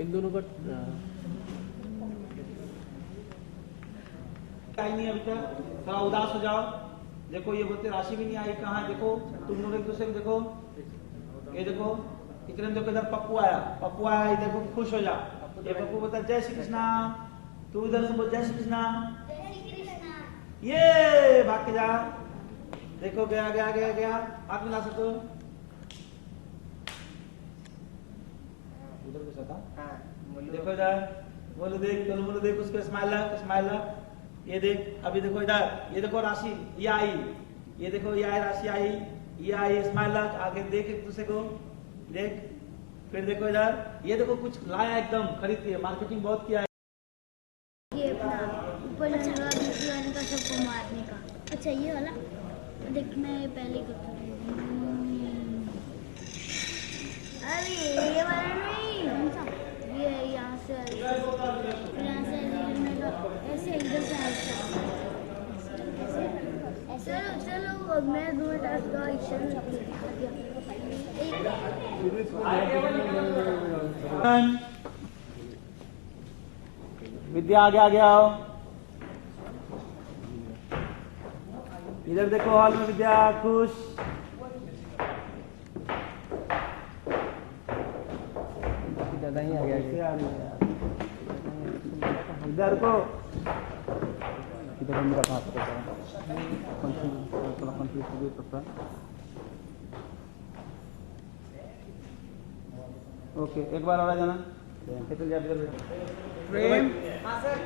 इन दोनों का आई नहीं अभी तक, थोड़ा उदास हो जाओ। देखो ये बोलते राशि भी नहीं आई, कहाँ है देखो, तुम लोग एक दूसरे को देखो, ये देखो इतने देखो, इधर पप्पू आया, ये देखो खुश हो जा। ये पप्पू बोलता जय श्री कृष्णा, तू इधर से बोल जय श्री कृष्णा, ये भाग के जा। देखो गया गया गया गया, हाथ मिला सको उधर कुछ था। देखो इधर, बोलो देख, बोलो देख उसको, स्माइल, ये देख, अभी देखो इधर, ये देखो राशि, ये आई, ये देखो ये आई राशि आई, ये आई, स्माइल आगे देख एक दूसरे को देख। फिर देखो इधर, ये देखो कुछ लाया एकदम खरीद के, मार्केटिंग बहुत किया है। ये अपना ऊपर जाने का, नीचे जाने का, सबको मारने का। अच्छा ये वाला देख, मैं पहले करता हूँ। अरे ये वाला नहीं, ये यहाँ से ऐसे इधर से ऐसे। चलो अब मैं दो टास्क का इशारा विद्या आगे आओ। इधर देखो हॉल में विद्या खुश। ज्यादा ही आ गया इधर को इधर मेरा हाथ होता है थोड़ा कंफ्यूज होता है। ओके, एक बार और आ जाना। चल जा इधर प्रेम। हां सर,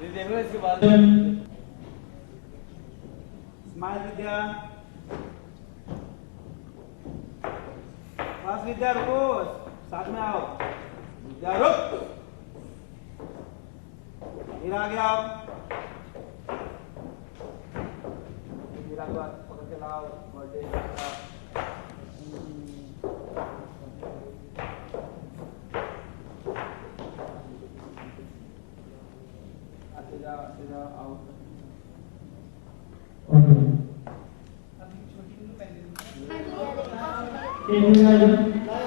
ये देखो इसके बाद स्माइल विद्या, पास विद्या रुको, साथ में आओ विद्या, रुक इधर आगे आओ, इधर आगे पकड़ के लाओ, बर्थडे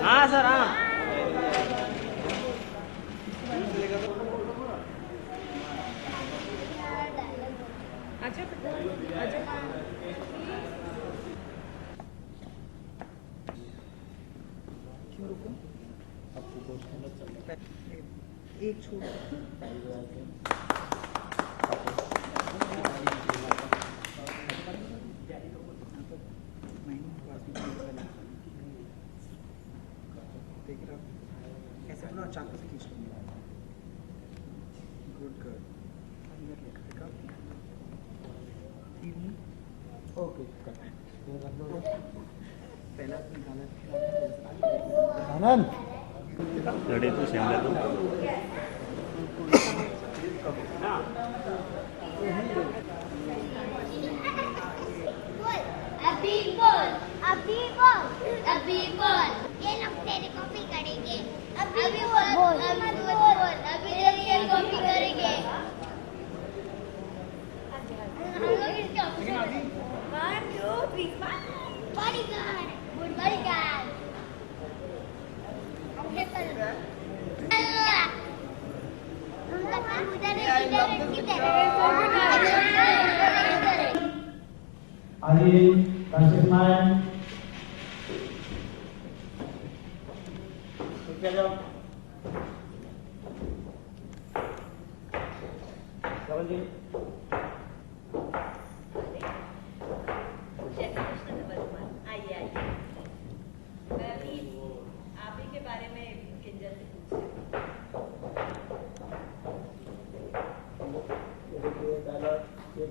हाँ सर, हाँ अच्छा एक छोड़ ऐसे अपना चाकू से खींच लो। Good girl. ओके पहला आनंद लड़े तो श्याम तो अभी बोल, ये लोग तेरी कॉपी करेंगे। अभी बोल, अभी तेरी कॉपी करेंगे। हम लोग इसकी ऑफिस में 1 2 3 बॉडीगार्ड, गुड बॉडीगार्ड। हम क्या कर रहे हैं? उनका काम इधर आइए कंसिस्टेंट क्या जाओ डबल जी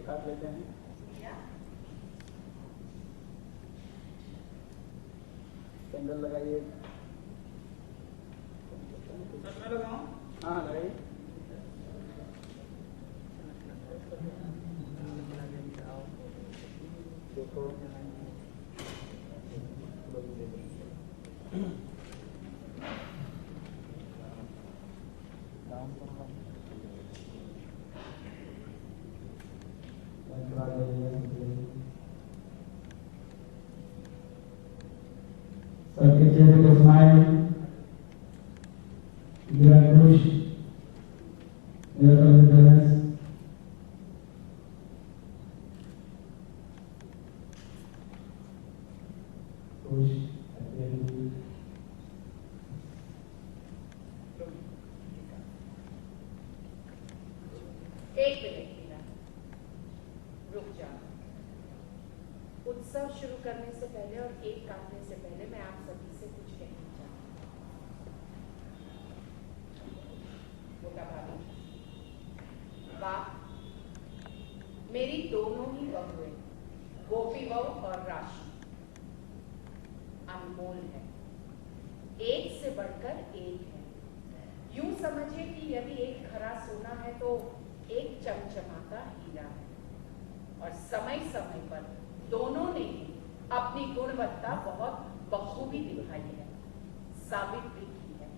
काट लेते हैं। कैंडल लगाइए। हाँ लगाइए। देखो So, smile. एक मिनट मीरा, रुक जा। उत्सव शुरू करने से पहले और केक काटने से पहले मैं आप सभी से कुछ कहना चाहती हूँ। मोटा भाभी, वाह, मेरी दोनों ही बहुएं, गोपी बहू और राशि, अनमोल है, एक से बढ़कर एक है। यूं समझिए कि यदि एक खरा सोना है तो एक चमचमाता हीरा है। और समय समय पर दोनों ने अपनी गुणवत्ता बहुत बखूबी दिखाई है, साबित भी की है।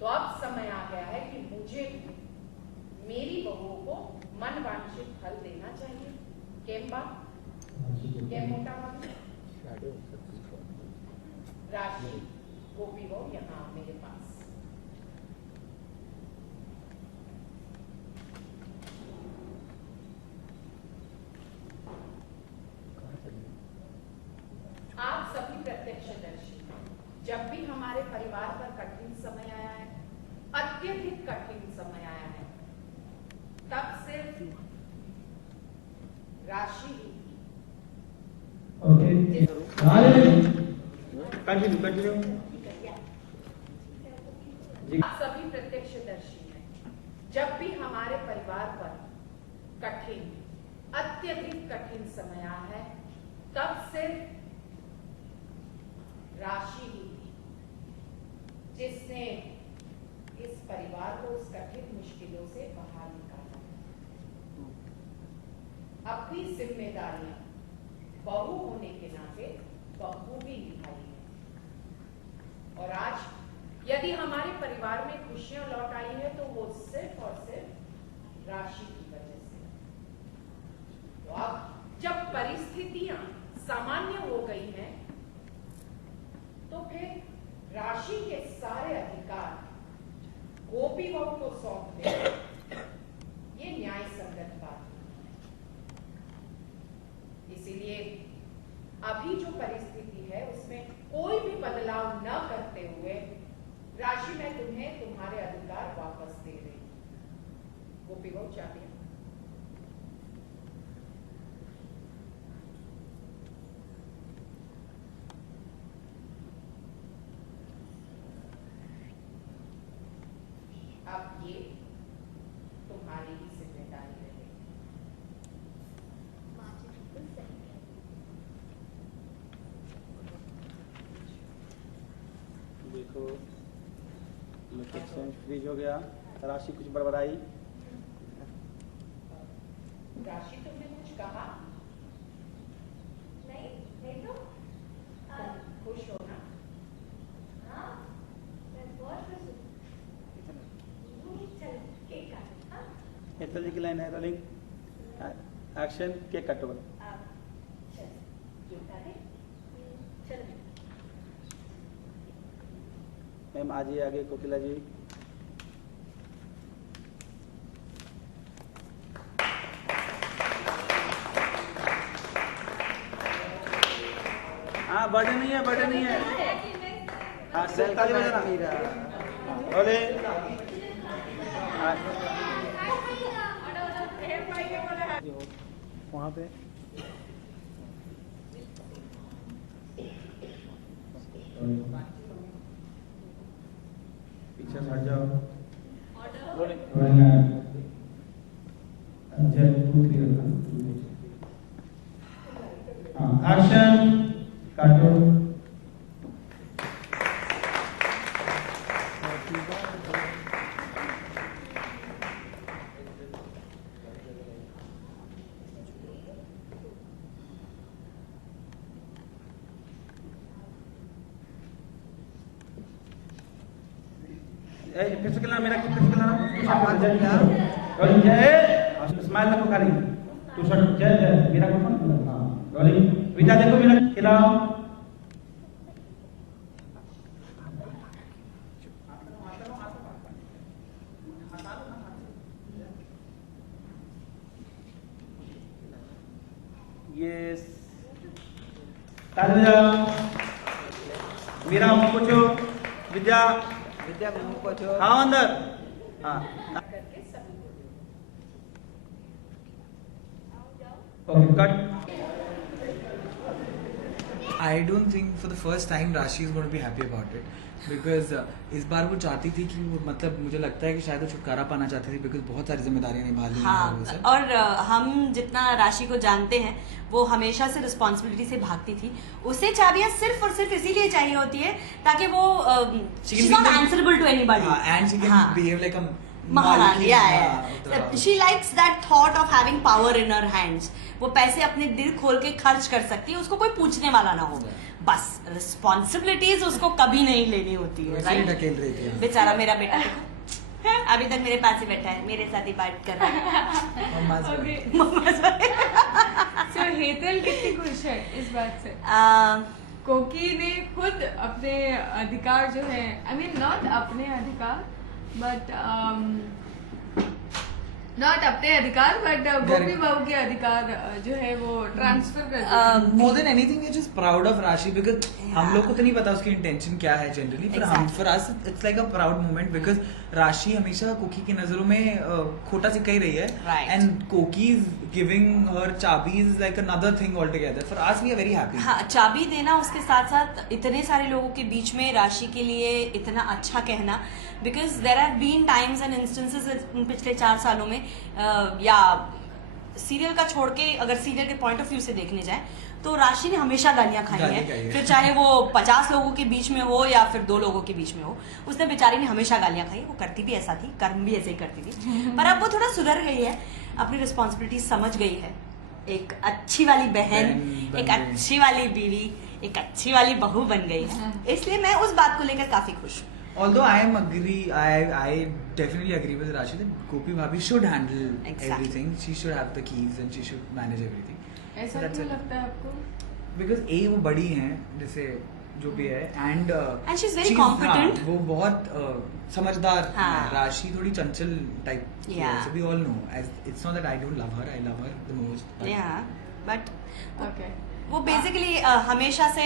तो अब समय आ गया है कि मुझे भी मेरी बहुओं को मनवांछित फल देना चाहिए। केम्बा, केम मोटा भाभी, राशि, गोपी बहू यहाँ मेरे पास। आप सभी प्रत्यक्षदर्शी, जब भी हमारे परिवार पर कठिन समय आया है, अत्यधिक कठिन समय आया है, तब सिर्फ राशि ही थी। कंटिन्यू। आप सभी प्रत्यक्षदर्शी हैं, जब भी हमारे परिवार पर कठिन, अत्यधिक कठिन समय आया है, तब सिर्फ राशि ही थी जिसने इस परिवार को उस कठिन मुश्किलों से बाहर निकाला। अपनी जिम्मेदारियां बहू होने के नाते बखूबी निभाई है। और आज यदि हमारे परिवार में खुशियां लौट आई है तो वो सिर्फ और सिर्फ राशि की वजह से। तो अब जब परिस्थितियां सामान्य हो गई हैं, तो फिर राशि के सारे अधिकार गोपी बहू को सौंप दें, ये न्याय संगत बात है। इसीलिए अभी जो परिस्थिति है उसमें कोई भी बदलाव न करते हुए राशि में तुम्हें तुम्हारे अधिकार वापस दे रही हूं। गोपी बहू चाबियां। अब ये तुम्हारी ही जिम्मेदारी रहेगी। माँ जी बिल्कुल सही है। देखो एक्सचेंज फ्रीज हो गया, राशि कुछ बड़बड़ाई। राशि, तुमने कुछ कहा? नहीं नहीं तो खुश हो ना? हाँ, मैं बहुत खुश हूँ। चल केक काट। हाँ नेताजी की लाइन है, रोलिंग एक्शन, केक काटो बोलो। चल केक काटे। चल मैम आजिए आगे, कोकिला जी। हाँ बर्थडे नहीं है, बर्थडे नहीं है। हाँ सेल ताली बजाना। बोले वहाँ पे पीछे हट जाओ। एक्शन, काटो। फिर से खिलाना, मेरा फिर से खिलाना। स्माइल रखो खाली। टू शॉट, जय जय मेरा कौन? हाँ रोलिंग। विदा देखो मेरा, खिलाओ। यस ताली बजाओ। मीरा मुंह पोछो, विद्या विद्या मुंह पोछो। हाँ अंदर, हाँ करके सभी को दो। Okay cut. I don't think for the first time Rashi is going to be happy about it because इस बार वो चाहती थी कि वो मतलब मुझे लगता है कि शायद वो छुटकारा पाना चाहती थी because बहुत सारी जिम्मेदारियां निभा ली हैं हाँ, वो सब। और हम जितना राशि को जानते हैं वो हमेशा से रिस्पॉन्सिबिलिटी से भागती थी। उसे चाबियां सिर्फ और सिर्फ इसीलिए चाहिए होती है ताकि वो she's not answerable to anybody. And she can हाँ. behave like a महारानी, yeah. She likes that thought of having power in her hands. वो पैसे अपने दिल खोल के खर्च कर सकती है, उसको कोई पूछने वाला ना हो। बस रिस्पॉन्सिबिलिटीज उसको कभी नहीं लेनी होती है। वैसे ही ढकेल रही थी। बेचारा मेरा बेटा देखो अभी तक मेरे पास ही बैठा है, मेरे साथ ही बात कर रहा है। So, हेतल कितनी खुश है इस बात से? कोकी ने खुद अपने अधिकार जो है, आई मीन नॉट अपने अधिकार बट नॉट अपने अधिकार बट गोपी बहू के अधिकार जो है वो ट्रांसफर कर दिए। More than anything, we're just proud of Rashi because हम लोग को तो नहीं पता उसकी इंटेंशन क्या है जनरली, पर हम for us it's like a proud moment because राशि हमेशा कोकी की नजरों में खोटा सिक्का ही रही है, and Koki is giving her चाबीज like another thing altogether. For us we are very happy. हाँ, चाबी देना उसके साथ साथ इतने सारे लोगों के बीच में राशि के लिए इतना अच्छा कहना, because there have been times and instances पिछले 4 सालों में या सीरियल का छोड़ के अगर सीरियल के पॉइंट ऑफ व्यू से देखने जाए तो राशि ने हमेशा गालियां खाई हैं, फिर चाहे वो 50 लोगों के बीच में हो या फिर 2 लोगों के बीच में हो, उसने बेचारी ने हमेशा गालियां खाई। वो करती भी ऐसा थी, कर्म भी ऐसे ही करती थी, पर अब वो थोड़ा सुधर गई है, अपनी रिस्पॉन्सिबिलिटी समझ गई है, एक अच्छी वाली बहन, एक अच्छी वाली बीवी, एक अच्छी वाली बहू बन गई है। इसलिए मैं उस बात को लेकर काफी खुश हूँ। Although I definitely agree with Rashi that Gopi Bhabhi should handle everything. She should have the keys and she should manage everything. ऐसा क्यों लगता है आपको? Because वो बड़ी हैं जैसे जो भी है and she's very competent. वो बहुत समझदार है। हाँ. राशि थोड़ी चंचल टाइप की है, Yeah. so we all know. It's not that I don't love her. I love her the most. But Okay. वो बेसिकली हमेशा से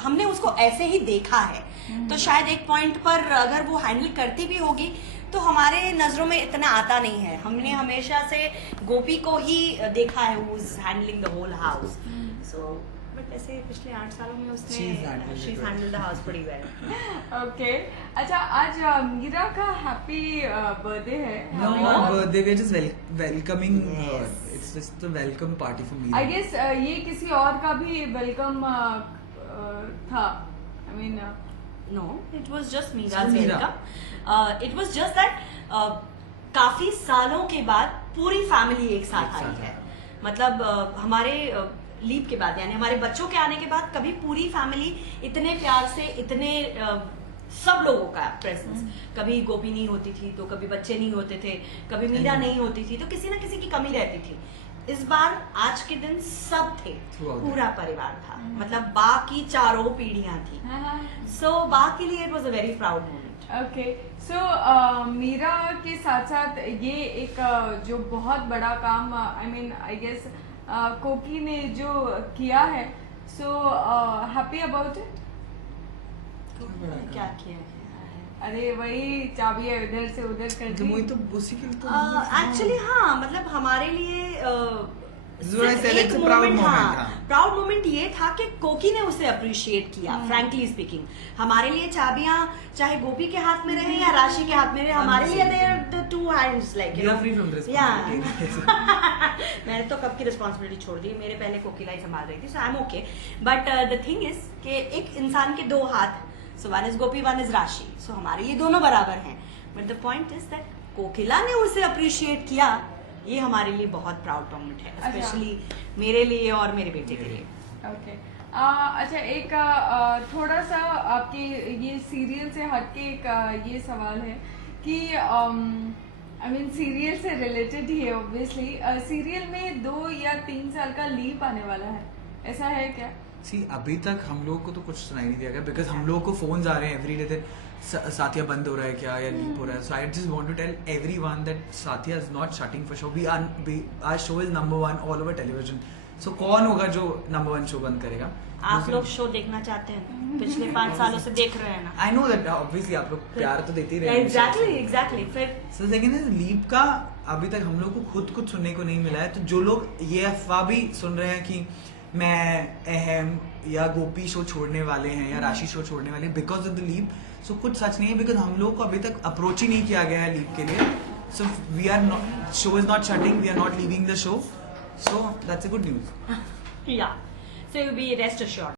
हमने उसको ऐसे ही देखा है, तो शायद एक पॉइंट पर अगर वो हैंडल करती भी होगी तो हमारे नजरों में इतना आता नहीं है। हमने हमेशा से गोपी को ही देखा है who is handling the whole house, so but ऐसे पिछले 8 सालों में उसने she handled the house pretty well. Okay, अच्छा आज मीरा का हैप्पी बर्थडे है। No, birthday we're just welcoming her. It's just a welcome party for me. I guess ये किसी और का भी वेलकम था, I mean No, it was just Meera's welcome. It was just that काफी सालों के बाद पूरी फैमिली एक साथ आई है। मतलब हमारे लीप के बाद यानी हमारे बच्चों के आने के बाद कभी पूरी फैमिली इतने प्यार से इतने सब लोगों का प्रेजेंस, कभी गोपी नहीं होती थी तो कभी बच्चे नहीं होते थे, कभी मीरा नहीं होती थी तो किसी ना किसी की कमी रहती थी। इस बार आज के दिन सब थे, पूरा परिवार था, मतलब बा की 4 पीढ़ियां थी, सो बा के लिए it was a very proud moment. Okay, so Meera के साथ साथ ये एक जो बहुत बड़ा काम आई मीन आई गेस कोकी ने जो किया है, सो हैप्पी अबाउट इट? क्या किया? अरे वही चाबियां इधर से उधर कर दी। वही तो उसी के लिए तो एक्चुअली हाँ, मतलब हमारे लिए प्राउड मोमेंट ये था कि कोकी ने उसे अप्रिशिएट किया। फ्रैंकली स्पीकिंग हमारे लिए चाबियां चाहे गोपी के हाथ में रहे या राशि के हाथ में रहे, हमारे लिए they are the 2 hands like you are free from the responsibility. मैंने तो कब की रिस्पॉन्सिबिलिटी छोड़ दी, मेरे पहले कोकिला ही संभाल रही थी, so I am okay. But the thing is कि एक इंसान के 2 हाथ, so one is Gopi one is Rashi, so हमारे लिए दोनों बराबर हैं। But the point is that Kokila ने उसे अप्रिशिएट किया, ये हमारे लिए बहुत प्राउड मोमेंट है, स्पेशली मेरे लिए और मेरे बेटे के लिए। ओके, अच्छा एक थोड़ा सा आपके ये सीरियल से हटके एक ये सवाल है कि आई मीन सीरियल से रिलेटेड ही है ऑब्वियसली, सीरियल में 2 या 3 साल का लीप आने वाला है, ऐसा है क्या? See, अभी तक हम लोग को तो कुछ सुनाई नहीं दिया गया बिकॉज हम लोग को फोन्स आ रहे हैं एवरी डे साथिया बंद हो रहा है क्या या लीप हो रहा है, so I just want to tell everyone that Saathiya is not shutting for show. Our show is number 1 all over television so कौन होगा जो नंबर 1 शो बंद करेगा? आप लोग शो देखना चाहते हैं, पिछले 5 सालों से देख रहे हैं ना। आई नो दैट ऑब्वियसली आप लोग प्यार तो देते ही रहे हैं। एग्जैक्टली फिर सो लेकिन लीप का अभी तक हम लोग को खुद कुछ सुनने को नहीं मिला है। तो जो लोग ये अफवाह भी सुन रहे हैं कि मैं अहम या गोपी शो छोड़ने वाले हैं या राशि शो छोड़ने वाले हैं बिकॉज ऑफ द लीप, सो कुछ सच नहीं है, बिकॉज हम लोग को अभी तक अप्रोच ही नहीं किया गया है लीप के लिए। So we are not, show is not shutting, we are not leaving the show, so that's a good news. Yeah so you be rest assured.